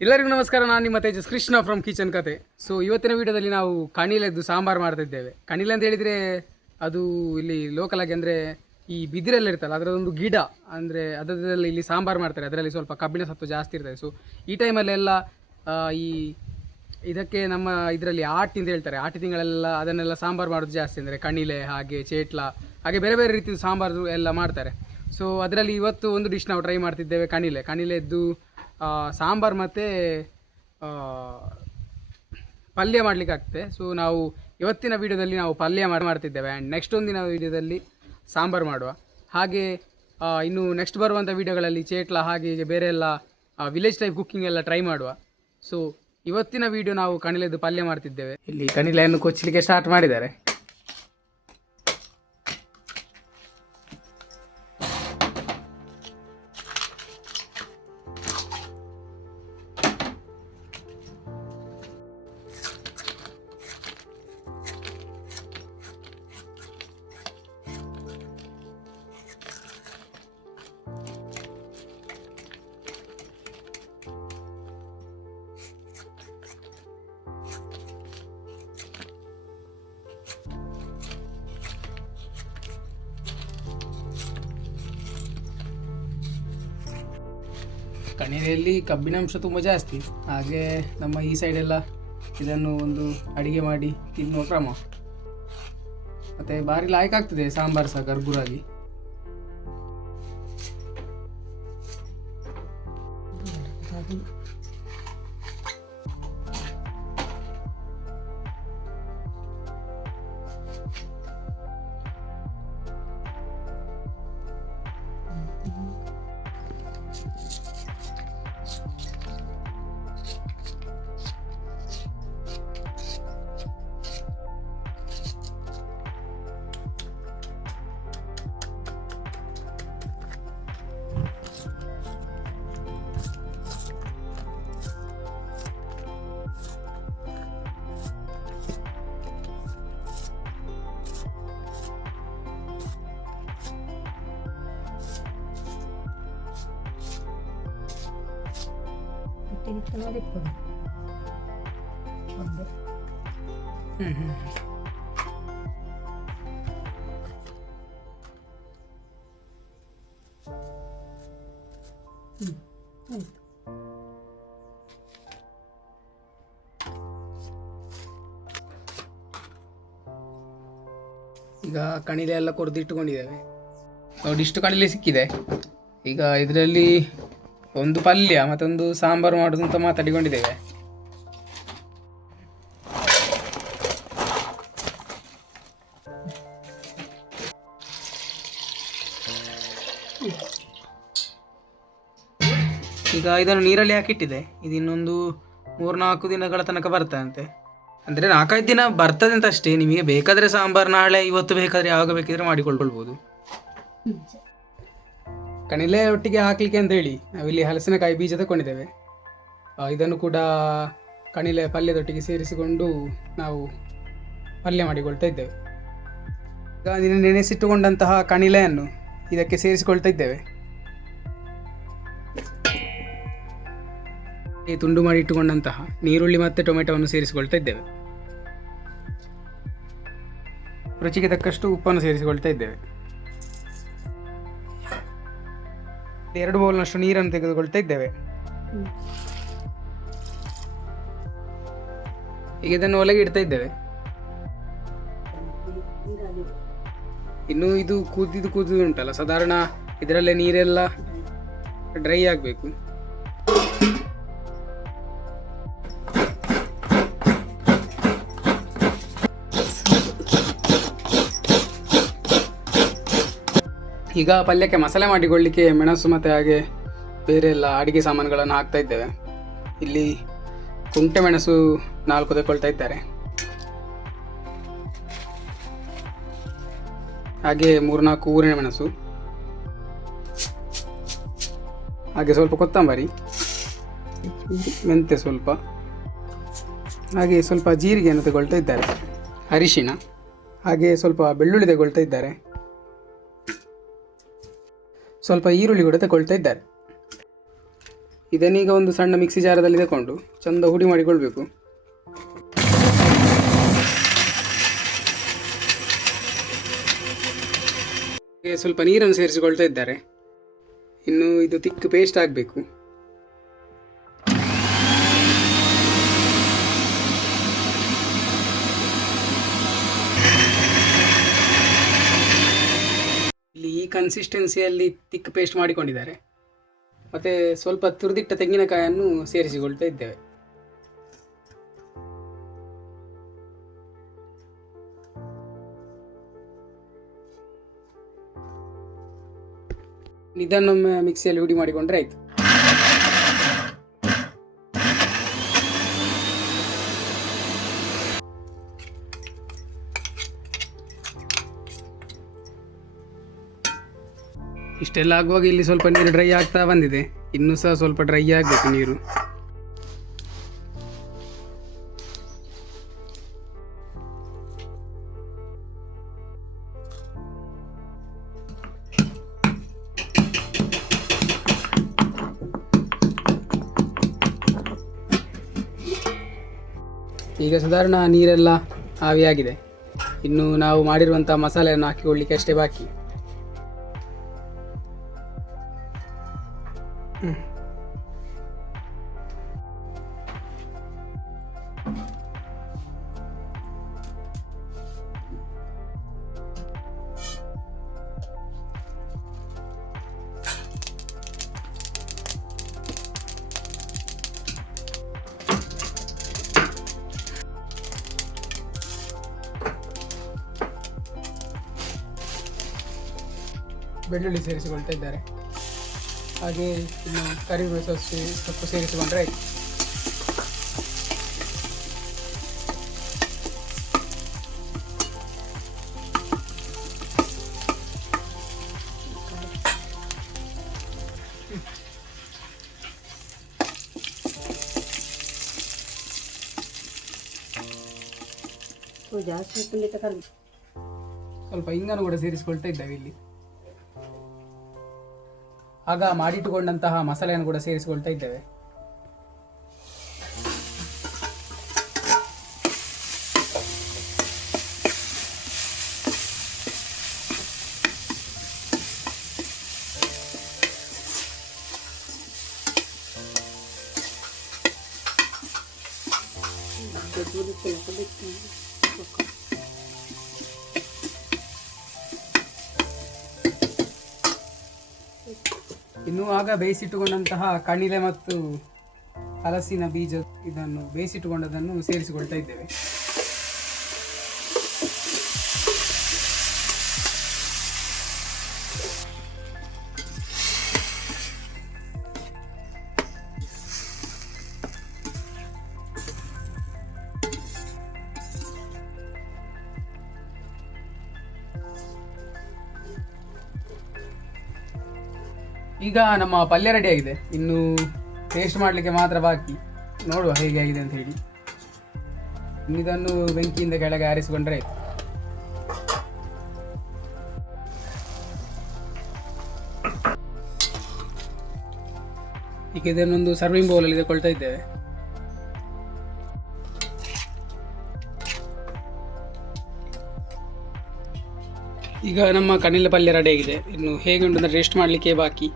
ಎಲ್ಲರಿಗೂ ನಮಸ್ಕಾರ. ನಾನು ನಿಮ್ಮ ತೇಜಸ್ ಕೃಷ್ಣ ಫ್ರಮ್ ಕಿಚನ್ ಕತೆ. ಸೊ ಇವತ್ತಿನ ವಿಡಿಯೋದಲ್ಲಿ ನಾವು ಕಣಿಲೆದ್ದು ಸಾಂಬಾರು ಮಾಡ್ತಿದ್ದೇವೆ. ಕಣಿಲೆ ಅಂತ ಹೇಳಿದರೆ ಅದು ಇಲ್ಲಿ ಲೋಕಲ್ ಆಗಿ ಅಂದರೆ ಈ ಬಿದಿರೆಲ್ಲ ಇರ್ತಲ್ಲ, ಅದರ ಒಂದು ಗಿಡ ಅಂದರೆ ಅದರಲ್ಲಿ ಇಲ್ಲಿ ಸಾಂಬಾರು ಮಾಡ್ತಾರೆ. ಅದರಲ್ಲಿ ಸ್ವಲ್ಪ ಕಬ್ಬಿಣ ಸತ್ವ ಜಾಸ್ತಿ ಇರ್ತದೆ. ಸೊ ಈ ಟೈಮಲ್ಲೆಲ್ಲ ಈ ಇದಕ್ಕೆ ನಮ್ಮ ಇದರಲ್ಲಿ ಆಟಿ ಅಂತ ಹೇಳ್ತಾರೆ, ಆಟಿ ತಿಂಗಳೆಲ್ಲ ಅದನ್ನೆಲ್ಲ ಸಾಂಬಾರು ಮಾಡೋದು ಜಾಸ್ತಿ. ಅಂದರೆ ಕಣಿಲೆ ಹಾಗೆ ಚೇಟ್ಲ ಹಾಗೆ ಬೇರೆ ಬೇರೆ ರೀತಿಯ ಸಾಂಬಾರು ಎಲ್ಲ ಮಾಡ್ತಾರೆ. ಸೊ ಅದರಲ್ಲಿ ಇವತ್ತು ಒಂದು ಡಿಶ್ ನಾವು ಟ್ರೈ ಮಾಡ್ತಿದ್ದೇವೆ, ಕಣಿಲೆದ್ದು ಸಾಂಬಾರು ಮತ್ತು ಪಲ್ಯ ಮಾಡಲಿಕ್ಕೆ ಆಗ್ತದೆ. ಸೊ ನಾವು ಇವತ್ತಿನ ವೀಡಿಯೋದಲ್ಲಿ ನಾವು ಪಲ್ಯ ಮಾಡ್ತಿದ್ದೇವೆ. ಆ್ಯಂಡ್ ನೆಕ್ಸ್ಟ್ ಒಂದಿನ ವೀಡಿಯೋದಲ್ಲಿ ಸಾಂಬಾರು ಮಾಡುವ. ಹಾಗೆ ಇನ್ನು ನೆಕ್ಸ್ಟ್ ಬರುವಂಥ ವೀಡಿಯೋಗಳಲ್ಲಿ ಚೇಟ್ಲ ಹಾಗೆ ಬೇರೆ ಎಲ್ಲ ವಿಲೇಜ್ ಟೈಪ್ ಕುಕ್ಕಿಂಗ್ ಎಲ್ಲ ಟ್ರೈ ಮಾಡುವ. ಸೊ ಇವತ್ತಿನ ವೀಡಿಯೋ ನಾವು ಕಣಿಲೆದ್ದು ಪಲ್ಯ ಮಾಡ್ತಿದ್ದೇವೆ. ಇಲ್ಲಿ ಕಣಿಲೆಯನ್ನು ಕೊಚ್ಚಲಿಕ್ಕೆ ಸ್ಟಾರ್ಟ್ ಮಾಡಿದ್ದಾರೆ. ಕಣಿಲೆಯಲ್ಲಿ ಕಬ್ಬಿನಾಂಶ ತುಂಬ ಜಾಸ್ತಿ. ಹಾಗೆ ನಮ್ಮ ಈ ಸೈಡೆಲ್ಲ ಇದನ್ನು ಒಂದು ಅಡಿಗೆ ಮಾಡಿ ತಿನ್ನುವ ಕ್ರಮ. ಮತ್ತು ಭಾರಿ ಲಾಯ್ಕ್ ಆಗ್ತದೆ ಸಾಂಬಾರು ಸಹ ಗರ್ಗುರಾಗಿ. ಈಗ ಕಣಿಲೆ ಎಲ್ಲ ಕೊರೆದಿಟ್ಟುಕೊಂಡಿದ್ದೇವೆ. ನೋಡಿ ಇಷ್ಟು ಕಣಿಲೆ ಸಿಕ್ಕಿದೆ. ಈಗ ಇದರಲ್ಲಿ ಒಂದು ಪಲ್ಯ ಮತ್ತೊಂದು ಸಾಂಬಾರು ಮಾಡೋದು ಅಂತ ಮಾತಾಡಿಕೊಂಡಿದ್ದೇವೆ. ಈಗ ಇದನ್ನು ನೀರಲ್ಲಿ ಹಾಕಿಟ್ಟಿದೆ. ಇದು ಇನ್ನೊಂದು 3-4 ದಿನಗಳ ತನಕ ಬರ್ತದಂತೆ. ಅಂದರೆ 4-5 ದಿನ ಬರ್ತದೆ ಅಂತ ಅಷ್ಟೇ. ನಿಮಗೆ ಬೇಕಾದರೆ ಸಾಂಬಾರು ನಾಳೆ ಇವತ್ತು ಬೇಕಾದರೆ ಯಾವಾಗ ಬೇಕಿದ್ರೆ ಮಾಡಿಕೊಳ್ಬೋದು. ಕಣಿಲೆ ಒಟ್ಟಿಗೆ ಹಾಕಲಿಕ್ಕೆ ಅಂತ ಹೇಳಿ ನಾವಿಲ್ಲಿ ಹಲಸಿನಕಾಯಿ ಬೀಜ ತಗೊಂಡಿದ್ದೇವೆ. ಇದನ್ನು ಕೂಡ ಕಣಿಲೆ ಪಲ್ಯದೊಟ್ಟಿಗೆ ಸೇರಿಸಿಕೊಂಡು ನಾವು ಪಲ್ಯ ಮಾಡಿಕೊಳ್ತಾ ಇದ್ದೇವೆ. ಈಗ ನೆನೆಸಿಟ್ಟುಕೊಂಡಂತಹ ಕಣಿಲೆಯನ್ನು ಇದಕ್ಕೆ ಸೇರಿಸಿಕೊಳ್ತಾ ಇದ್ದೇವೆ. ತುಂಡು ಮಾಡಿ ಇಟ್ಟುಕೊಂಡಂತಹ ನೀರುಳ್ಳಿ ಮತ್ತು ಟೊಮೆಟೊವನ್ನು ಸೇರಿಸಿಕೊಳ್ತಾ ಇದ್ದೇವೆ. ರುಚಿಗೆ ತಕ್ಕಷ್ಟು ಉಪ್ಪನ್ನು ಸೇರಿಸಿಕೊಳ್ತಾ ಇದ್ದೇವೆ. 2 ಬೌಲ್ನಷ್ಟು ನೀರನ್ನು ತೆಗೆದುಕೊಳ್ತಾ ಇದ್ದೇವೆ. ಈಗ ಇದನ್ನು ಒಳಗೆ ಇಡ್ತಾ ಇದ್ದೇವೆ. ಇನ್ನು ಇದು ಕೂದಿದ್ದು ಉಂಟಲ್ಲ, ಸಾಧಾರಣ ಇದರಲ್ಲೇ ನೀರೆಲ್ಲ ಡ್ರೈ ಆಗಬೇಕು. ಈಗ ಪಲ್ಯಕ್ಕೆ ಮಸಾಲೆ ಮಾಡಿಕೊಳ್ಳಿಕ್ಕೆ ಮೆಣಸು ಮತ್ತು ಹಾಗೆ ಬೇರೆ ಎಲ್ಲ ಅಡಿಗೆ ಸಾಮಾನುಗಳನ್ನು ಹಾಕ್ತಾ ಇದ್ದೇವೆ. ಇಲ್ಲಿ ಕುಂಟೆ ಮೆಣಸು 4 ತಗೊಳ್ತಾ ಇದ್ದಾರೆ. ಹಾಗೆ 3-4 ಊರಿನ ಮೆಣಸು, ಹಾಗೆ ಸ್ವಲ್ಪ ಕೊತ್ತಂಬರಿ, ಮೆಂತೆ ಸ್ವಲ್ಪ, ಹಾಗೆ ಸ್ವಲ್ಪ ಜೀರಿಗೆಯನ್ನು ತಗೊಳ್ತಾ ಇದ್ದಾರೆ, ಅರಿಶಿಣ, ಹಾಗೆ ಸ್ವಲ್ಪ ಬೆಳ್ಳುಳ್ಳಿ ತಗೊಳ್ತಾ ಇದ್ದಾರೆ, ಸ್ವಲ್ಪ ಈರುಳ್ಳಿ ಕೂಡ ತಗೊಳ್ತಾ ಇದ್ದಾರೆ. ಇದನ್ನೀಗ ಒಂದು ಸಣ್ಣ ಮಿಕ್ಸಿ ಜಾರದಲ್ಲಿ ತಗೊಂಡು ಚೆಂದ ಹುಡಿ ಮಾಡಿಕೊಳ್ಬೇಕು. ಸ್ವಲ್ಪ ನೀರನ್ನು ಸೇರಿಸಿಕೊಳ್ತಾ ಇದ್ದಾರೆ. ಇನ್ನು ಇದು ತಿಕ್ ಪೇಸ್ಟ್ ಆಗಬೇಕು. ಇಲ್ಲಿ ಈ ಕನ್ಸಿಸ್ಟೆನ್ಸಿಯಲ್ಲಿ ತಿಕ್ ಪೇಸ್ಟ್ ಮಾಡಿಕೊಂಡಿದ್ದಾರೆ. ಮತ್ತು ಸ್ವಲ್ಪ ತುರಿದಿಟ್ಟ ತೆಂಗಿನಕಾಯನ್ನು ಸೇರಿಸಿಕೊಳ್ತಾ ಇದ್ದೇವೆ. ಇದನ್ನೊಮ್ಮೆ ಮಿಕ್ಸಿಯಲ್ಲಿ ಹುಡಿ ಮಾಡಿಕೊಂಡ್ರೆ ಆಯಿತು. ಇಷ್ಟೆಲ್ಲ ಆಗುವಾಗ ಇಲ್ಲಿ ಸ್ವಲ್ಪ ನೀರು ಡ್ರೈ ಆಗ್ತಾ ಬಂದಿದೆ. ಇನ್ನೂ ಸಹ ಸ್ವಲ್ಪ ಡ್ರೈ ಆಗಬೇಕು ನೀರು. ಈಗ ಸಾಧಾರಣ ನೀರೆಲ್ಲ ಆವಿಯಾಗಿದೆ. ಇನ್ನು ನಾವು ಮಾಡಿರುವಂಥ ಮಸಾಲೆಯನ್ನು ಹಾಕಿಕೊಳ್ಳಿಕ್ಕೆ ಅಷ್ಟೇ ಬಾಕಿ. ಬೆಳ್ಳುಳ್ಳಿ ಸೇರಿಸಿಕೊಳ್ತಾ ಇದ್ದಾರೆ. ಹಾಗೆ ಇನ್ನು ಕರಿಬೇವು ಸೊಪ್ಪು ಸೇರಿಸಿಕೊಂಡ್ರೆ ಆಯಿತು. ಸ್ವಲ್ಪ ಇಂಗನ್ನು ಕೂಡ ಸೇರಿಸಿಕೊಳ್ತಾ ಇದ್ದೇವೆ ಇಲ್ಲಿ. ಆಗ ಮಾಡಿಟ್ಟುಕೊಂಡಂತಹ ಮಸಾಲೆಯನ್ನು ಕೂಡ ಸೇರಿಸಿಕೊಳ್ತಾ ಇದ್ದೇವೆ. ಇನ್ನು ಆಗ ಬೇಯಿಸಿಟ್ಟುಕೊಂಡಂತಹ ಕಣಿಲೆ ಮತ್ತು ಹಲಸಿನ ಬೀಜ ಇದನ್ನು ಬೇಯಿಸಿಟ್ಟುಕೊಂಡದನ್ನು ಸೇರಿಸಿಕೊಳ್ತಾ ಇದ್ದೇವೆ. ಈಗ ನಮ್ಮ ಪಲ್ಯ ರೆಡಿ ಆಗಿದೆ. ಇನ್ನು ಟೇಸ್ಟ್ ಮಾಡಲಿಕ್ಕೆ ಮಾತ್ರ ಬಾಕಿ. ನೋಡುವ ಹೇಗೆ ಆಗಿದೆ ಅಂತ ಹೇಳಿ. ಇದನ್ನು ಬೆಂಕಿಯಿಂದ ಕೆಳಗೆ ಆರಿಸಿಕೊಂಡ್ರೆ ಆಯ್ತು. ಈಗ ಇದನ್ನೊಂದು ಸರ್ವಿಂಗ್ ಬೌಲಲ್ಲಿ ತಗೊಳ್ತಾ ಇದ್ದೇವೆ. ಈಗ ನಮ್ಮ ಕಣಿಲೆ ಪಲ್ಯ ರೆಡಿ ಆಗಿದೆ. ಇನ್ನು ಹೇಗೆ ಉಂಟು ಅಂತ ಟೇಸ್ಟ್ ಮಾಡಲಿಕ್ಕೆ ಬಾಕಿ.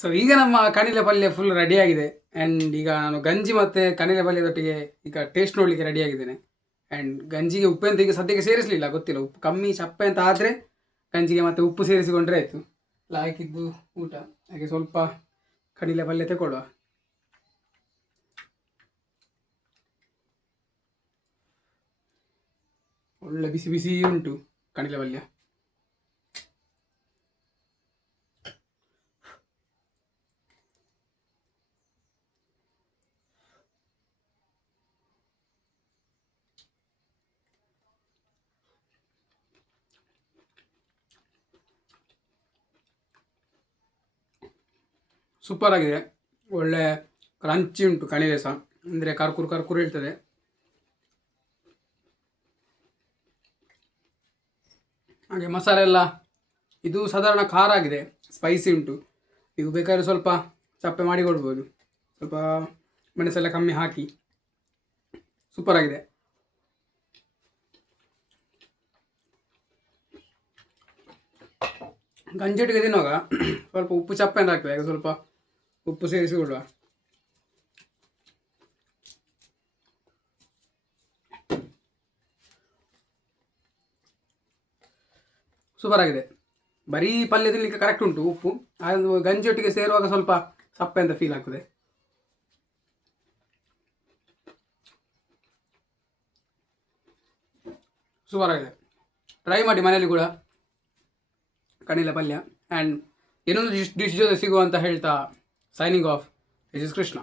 ಸೊ ಈಗ ನಮ್ಮ ಕಣಿಲೆ ಪಲ್ಯ ಫುಲ್ ರೆಡಿಯಾಗಿದೆ. ಆ್ಯಂಡ್ ಈಗ ನಾನು ಗಂಜಿ ಮತ್ತು ಕಣಿಲೆ ಪಲ್ಯದೊಟ್ಟಿಗೆ ಈಗ ಟೇಸ್ಟ್ ನೋಡಲಿಕ್ಕೆ ರೆಡಿಯಾಗಿದ್ದೇನೆ. ಆ್ಯಂಡ್ ಗಂಜಿಗೆ ಉಪ್ಪು ಅಂತ ಈಗ ಸದ್ಯಕ್ಕೆ ಸೇರಿಸಲಿಲ್ಲ, ಗೊತ್ತಿಲ್ಲ. ಉಪ್ಪು ಕಮ್ಮಿ ಚಪ್ಪೆ ಅಂತ ಆದರೆ ಗಂಜಿಗೆ ಮತ್ತೆ ಉಪ್ಪು ಸೇರಿಸಿಕೊಂಡ್ರೆ ಆಯಿತು. ಹಾಕಿದ್ದು ಊಟ. ಹಾಗೆ ಸ್ವಲ್ಪ ಕಣಿಲೆ ಪಲ್ಯ ತಗೊಳ್ಳುವ. ಒಳ್ಳೆ ಬಿಸಿ ಬಿಸಿ ಉಂಟು ಕಣಿಲೆ ಪಲ್ಯ. ಸೂಪರ್ ಆಗಿದೆ. ಒಳ್ಳೆ ಕ್ರಂಚಿ ಉಂಟು ಕಣಿಲೆ ಸಹ, ಅಂದರೆ ಕರ್ಕುರು ಕರ್ಕುರು ಇರ್ತದೆ. ಹಾಗೆ ಮಸಾಲೆ ಎಲ್ಲ ಇದು ಸಾಧಾರಣ ಖಾರ ಆಗಿದೆ, ಸ್ಪೈಸಿ ಉಂಟು. ನೀವು ಬೇಕಾದ್ರೆ ಸ್ವಲ್ಪ ಚಪ್ಪೆ ಮಾಡಿ ಕೊಡ್ಬೋದು, ಸ್ವಲ್ಪ ಮೆಣಸೆಲ್ಲ ಕಮ್ಮಿ ಹಾಕಿ. ಸೂಪರ್ ಆಗಿದೆ. ಗಂಜೊಟ್ಟಿಗೆ ತಿನ್ನುವಾಗ ಸ್ವಲ್ಪ ಉಪ್ಪು ಚಪ್ಪೆ ಅಂತ ಆಗ್ತದೆ, ಈಗ ಸ್ವಲ್ಪ ಉಪ್ಪು ಸೇರಿಸಿಕೊಳ್ಳುವ. ಸೂಪರ್ ಆಗಿದೆ. ಬರೀ ಪಲ್ಯ ತಿನ್ನಲಿಕ್ಕೆ ಕರೆಕ್ಟ್ ಉಂಟು ಉಪ್ಪು, ಅದು ಗಂಜಿಯೊಟ್ಟಿಗೆ ಸೇರುವಾಗ ಸ್ವಲ್ಪ ಸಪ್ಪೆ ಅಂತ ಫೀಲ್ ಆಗ್ತದೆ. ಸೂಪರ್ ಆಗಿದೆ, ಟ್ರೈ ಮಾಡಿ ಮನೆಯಲ್ಲಿ ಕೂಡ ಕಣಿಲೆ ಪಲ್ಯ. ಆ್ಯಂಡ್ ಇನ್ನೊಂದು ಡಿಶ್ ಜೊತೆ ಸಿಗುವ ಅಂತ ಹೇಳ್ತಾ signing off. This is Krishna.